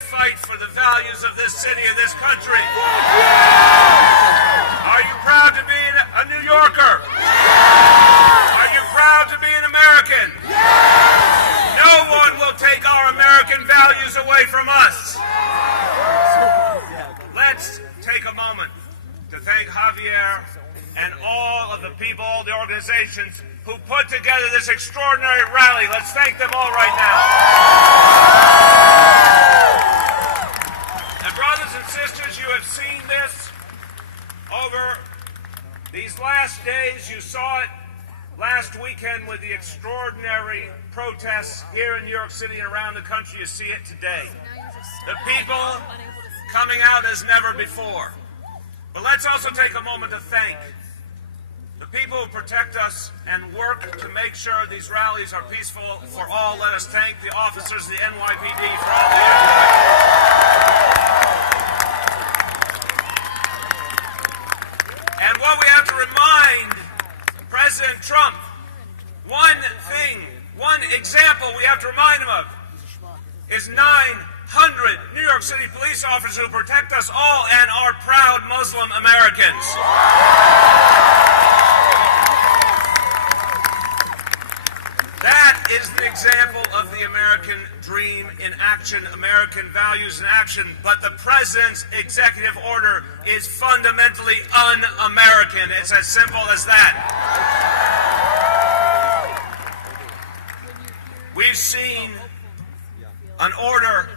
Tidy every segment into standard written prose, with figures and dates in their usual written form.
Fight for the values of this city and this country. Are you proud to be a New Yorker? Are you proud to be an American? No one will take our American values away from us. Let's take a moment to thank Javier and all of the people, all the organizations who put together this extraordinary rally. Let's thank them all right now. And brothers and sisters, you have seen this over these last days. You saw it last weekend with the extraordinary protests here in New York City and around the country. You see it today. The people coming out as never before. But let's also take a moment to thank the people who protect us and work to make sure these rallies are peaceful for all. Let us thank the officers of the NYPD for all they do. And what we have to remind President Trump, one thing, one example we have to remind him of is 900 New York City police officers who protect us all and are proud Muslim Americans. That is the example of the American dream in action, American values in action. But the president's executive order is fundamentally un-American. It's as simple as that. We've seen an order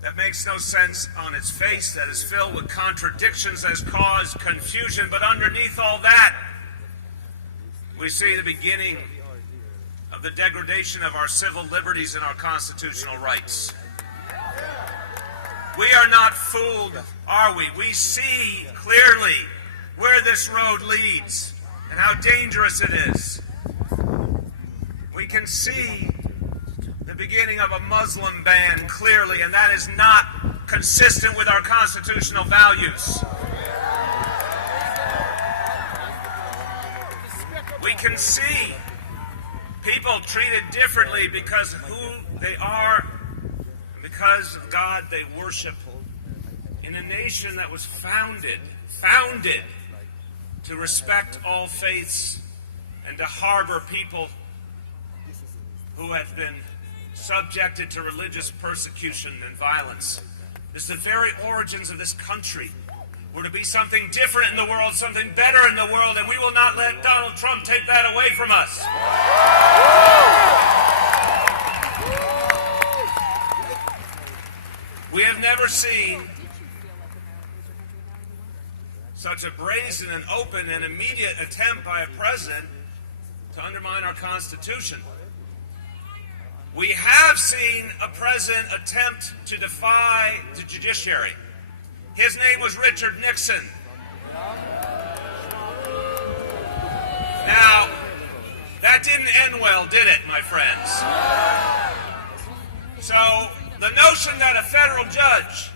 that makes no sense on its face, that is filled with contradictions, that has caused confusion. But underneath all that, we see the beginning of the degradation of our civil liberties and our constitutional rights. We are not fooled, are we? We see clearly where this road leads and how dangerous it is. We can see the beginning of a Muslim ban clearly, and that is not consistent with our constitutional values. We can see people treated differently because of who they are, and because of God they worship, in a nation that was founded to respect all faiths and to harbor people who have been subjected to religious persecution and violence. This is the very origins of this country. We're to be something different in the world, something better in the world, and we will not let Donald Trump take that away from us. We have never seen such a brazen and open and immediate attempt by a president to undermine our Constitution. We have seen a president attempt to defy the judiciary. His name was Richard Nixon. Now, that didn't end well, did it, my friends? So, the notion that a federal judge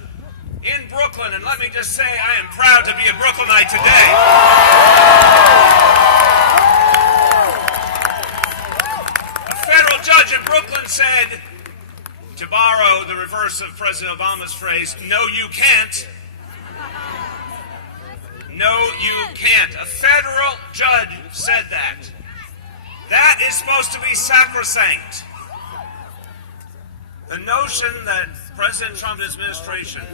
in Brooklyn, and let me just say I am proud to be a Brooklynite today. A federal judge in Brooklyn said, to borrow the reverse of President Obama's phrase, "No, you can't." No, you can't. A federal judge said that. That is supposed to be sacrosanct. The notion that President Trump and his administration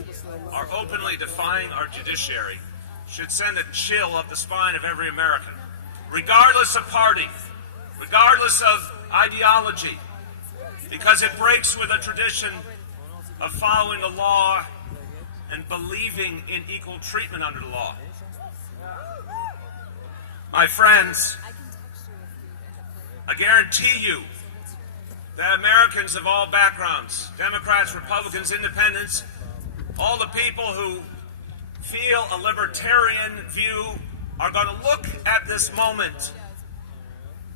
are openly defying our judiciary should send a chill up the spine of every American, regardless of party, regardless of ideology, because it breaks with a tradition of following the law and believing in equal treatment under the law. My friends, I guarantee you that Americans of all backgrounds, Democrats, Republicans, Independents, all the people who feel a libertarian view are going to look at this moment,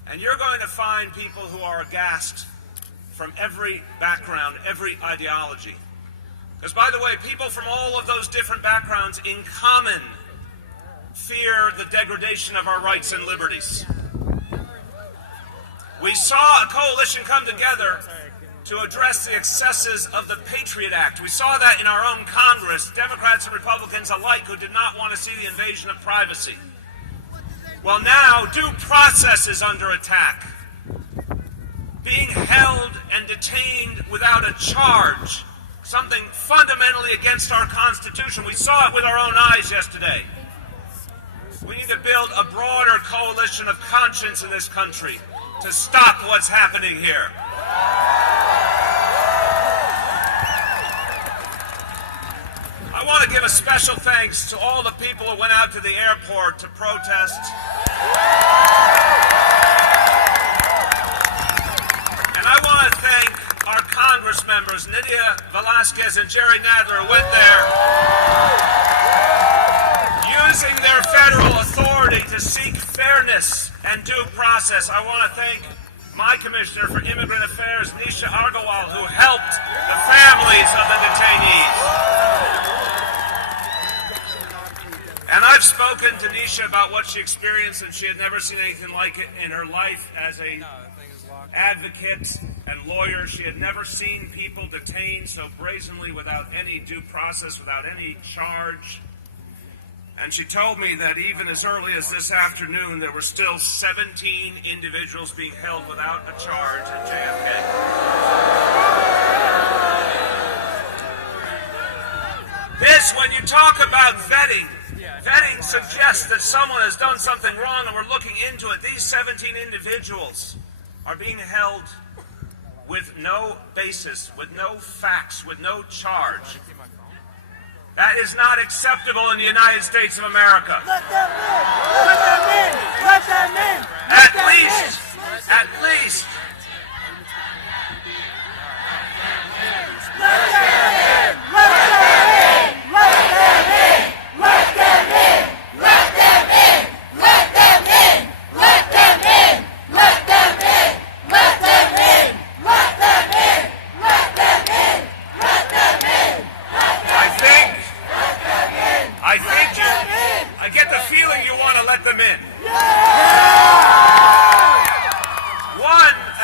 and you're going to find people who are aghast from every background, every ideology. Because, by the way, people from all of those different backgrounds in common fear the degradation of our rights and liberties. We saw a coalition come together to address the excesses of the Patriot Act. We saw that in our own Congress, Democrats and Republicans alike who did not want to see the invasion of privacy. Well, now due process is under attack. Being held and detained without a charge, something fundamentally against our Constitution. We saw it with our own eyes yesterday. We need to build a broader coalition of conscience in this country to stop what's happening here. I want to give a special thanks to all the people who went out to the airport to protest. And I want to thank our Congress members, Nydia Velázquez and Jerry Nadler, who went there using their federal authority to seek fairness and due process. I want to thank my Commissioner for Immigrant Affairs, Nisha Agarwal, who helped the families of the detainees. And I've spoken to Nisha about what she experienced, and she had never seen anything like it in her life as an advocate and lawyer. She had never seen people detained so brazenly without any due process, without any charge. And she told me that even as early as this afternoon, there were still 17 individuals being held without a charge at JFK. This, when you talk about vetting, vetting suggests that someone has done something wrong and we're looking into it. These 17 individuals are being held with no basis, with no facts, with no charge. That is not acceptable in the United States of America. Let them in! Let them in! Let them in! At least. Let them in! Let them in! Let them in! Let them in! Let them in! Let them in! Let them in! Let them in! Let them in! Let them in! Let them in! Let them in! Let them in! I get the feeling you want to let them in.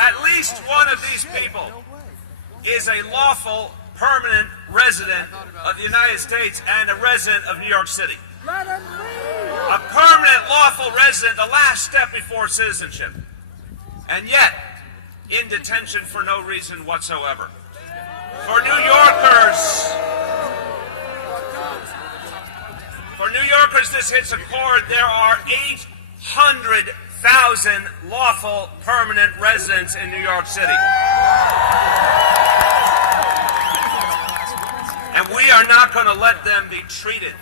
At least one of these people is a lawful permanent resident of the United States and a resident of New York City. A permanent lawful resident, the last step before citizenship. And yet, in detention for no reason whatsoever. For New Yorkers, this hits a chord. There are 800,000 lawful permanent residents in New York City. And we are not going to let them be treated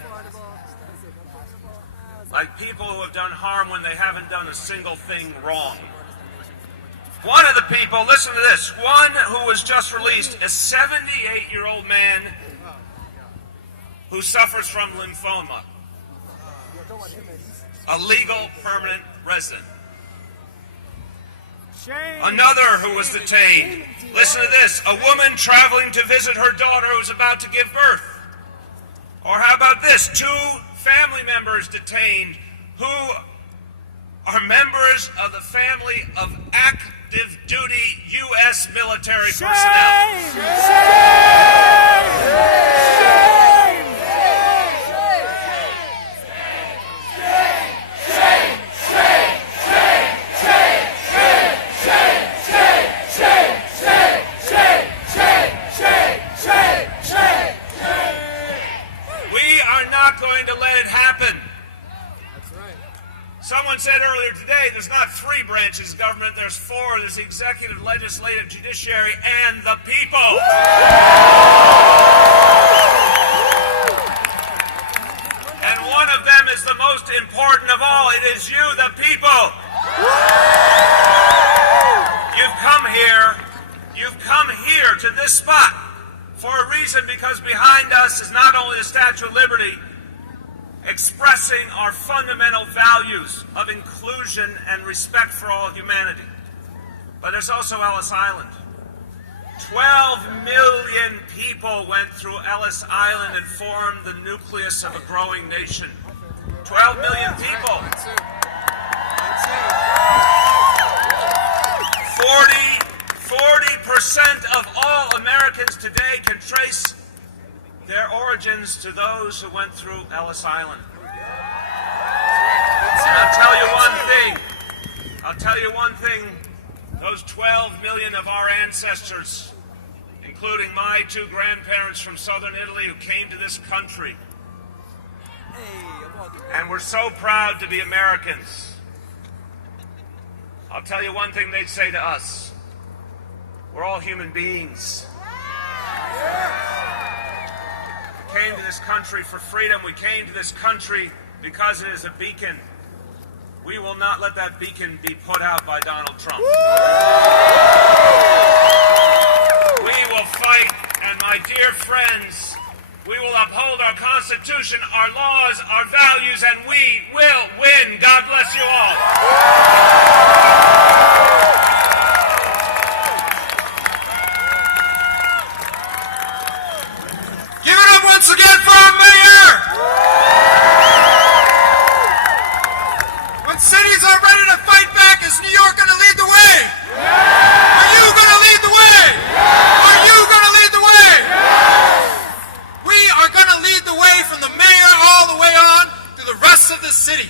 like people who have done harm when they haven't done a single thing wrong. One of the people, listen to this, one who was just released, a 78-year-old man who suffers from lymphoma. A legal permanent resident. Another who was detained. Listen to this. A woman traveling to visit her daughter who was about to give birth. Or how about this? 2 family members detained who are members of the family of active duty U.S. military personnel. Going to let it happen. That's right. Someone said earlier today there's not 3 branches of government, there's 4. There's the executive, legislative, judiciary, and the people. And one of them is the most important of all. It is you, the people. You've come here to this spot for a reason, because behind us is not only the Statue of Liberty, expressing our fundamental values of inclusion and respect for all humanity. But there's also Ellis Island. 12 million people went through Ellis Island and formed the nucleus of a growing nation. 12 million people. 40 40% of all Americans today can trace their origins to those who went through Ellis Island. And I'll tell you one thing, those 12 million of our ancestors, including my two grandparents from southern Italy who came to this country, and we're so proud to be Americans. I'll tell you one thing they'd say to us. We're all human beings. We came to this country for freedom. We came to this country because it is a beacon. We will not let that beacon be put out by Donald Trump. We will fight, and my dear friends, we will uphold our Constitution, our laws, our values, and we will win. God bless you all. Give it up once again for our mayor! When cities are ready to fight back, is New York going to lead the way? Are you going to lead the way? Are you going to lead the way? We are going to lead the way from the mayor all the way on to the rest of the city.